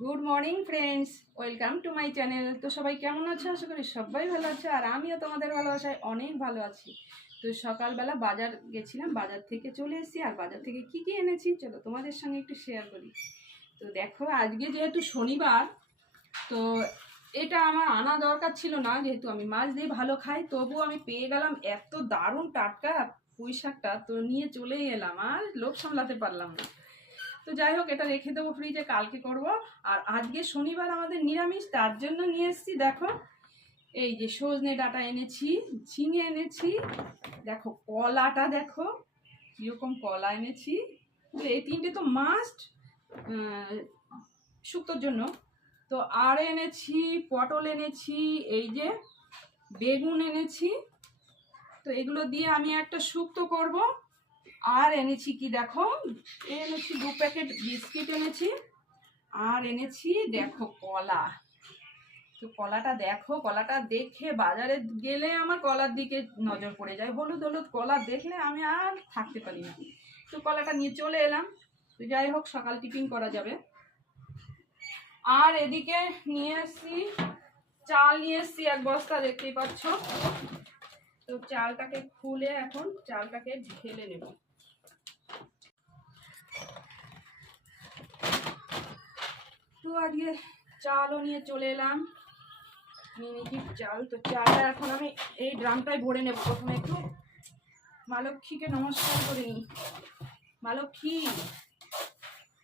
Good morning friends, welcome to my channel. তো সবাই কেমন আছো? আশা করি সবাই ভালো আছে, আর আমিও তোমাদের ভালোবাসায় অনেক ভালো আছি। তো সকালবেলা বাজার গেছিলাম, বাজার থেকে চলে এসেছি। আর বাজার থেকে কি কি এনেছি চলো তোমাদের সঙ্গে একটু শেয়ার করি। তো দেখো, আজকে যেহেতু শনিবার, তো এটা আমার আনা দরকার ছিল না, যেহেতু আমি মাছ দিয়ে ভালো খাই। তবুও আমি পেয়ে গেলাম এত দারুণ টাটকা পুঁই শাকটা, তো নিয়ে চলেই এলাম, আর লোভ সামলাতে পারলাম না। তো যাই হোক, এটা রেখে দেবো ফ্রিজে, কালকে করব। আর আজকে শনিবার আমাদের নিরামিষ, তার জন্য নিয়ে এসেছি। দেখো, এই যে সজনে ডাঁটা এনেছি, ঝিঙে এনেছি, দেখো কলাটা দেখো কিরকম কলা এনেছি। তো এই তিনটে তো মাস্ট শুক্তোর জন্য। তো আর এনেছি পটল এনেছি, এই যে বেগুন এনেছি। তো এগুলো দিয়ে আমি একটা শুক্তো করব। আর এনেছি কি দেখো, এনেছি 2 প্যাকেট বিস্কিট এনেছি। আর এনেছি দেখো কলা। তো কলাটা দেখো, কলাটা দেখে বাজারে গেলে আমার কলার দিকে নজর পড়ে যায়। হলুদ হলুদ কলা দেখলে আমি আর থাকতে পারি না। তো কলাটা নিয়ে চলে এলাম। তো যাই হোক, সকাল টিফিন করা যাবে। আর এদিকে নিয়ে এসছি চাল, নিয়ে এসছি 1 বস্তা, দেখতেই পাচ্ছ। তো চালটাকে খুলে এখন চালটাকে ঢেলে নেব। তো আজকে চালও নিয়ে চলে এলাম, মিনিকিট চাল। তো চালটা এখন আমি এই ড্রামটায় ভরে নেব। প্রথমে একটু মা লক্ষ্মীকে নমস্কার করে নিই। মা লক্ষ্মী,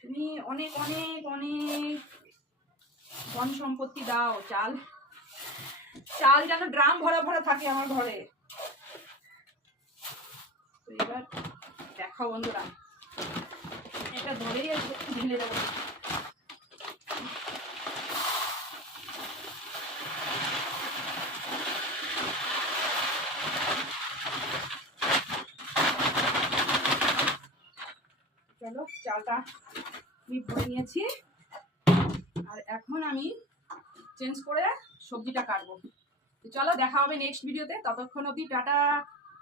তুমি অনেক অনেক অনেক ধন সম্পত্তি দাও। চাল চাল যেন ড্রাম ভরা ভরা থাকে আমার ঘরে। তো এবার দেখো বন্ধুরা, এটা ধরেই ঢেলে দেবো। চলো, চালটা আমি ভরে নিয়েছি। আর এখন আমি চেঞ্জ করে সবজিটা কাটবো। তো চলো, দেখা হবে নেক্সট ভিডিওতে। ততক্ষণ অবধি টাটা।